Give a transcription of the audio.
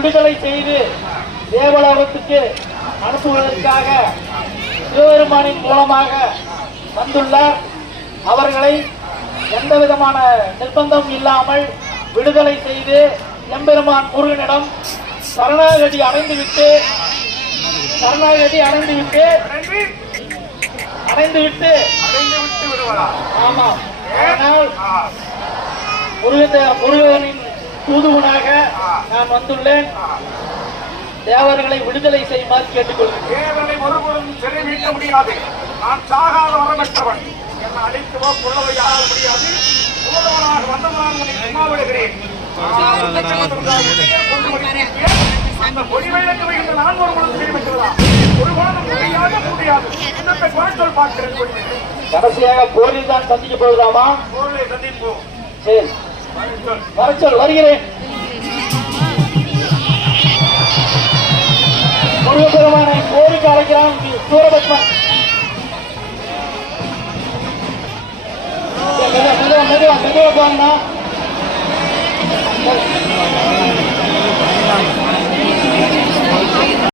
விடுதலை செய்து தேவலோகத்துக்கு அனுப்புவதற்காக சிவபெருமானின் மூலமாக வந்துள்ளார். அவர்களை எந்த விதமான நிர்பந்தம் இல்லாமல் விடுதலை செய்து எம்பெருமான் முருகனிடம் சரணாகதி அடைந்துவிட்டு ஆமாம். ஆனால் முருகனின் தூதுவனாக நான் வந்துள்ளேன். தேவர்களை விடுதலை செய்யுமாறு கேட்டுக்கொள்கிறேன். தேவனை ஒருபுறம் சிறை மீட்க முடியாது. நான் சாகாத வரமற்றவன். என்னை அழைக்கவோ கொள்ளவோ யாரால் முடியாது. மூலவனாக வந்தவனாக உன்னை சும்மா விடுகிறேன். அந்த பொடிவைகளுக்கு வைக்கின்ற நான் ஒரு குணம் தெரிவிக்கிறதா? ஒரு குணம் முடியாது. என்னத்தை குணத்தோல் பார்க்கிறேன். கடைசியாக போரில் தான் சந்திக்க போவதாமா? போரிலை சந்திப்போம். சரி, வரச்சொல், வருகிறேன். முருகப்பெருமானை போருக்கு அழைக்கிறான் சூரபத்மன். மெதுவா போனா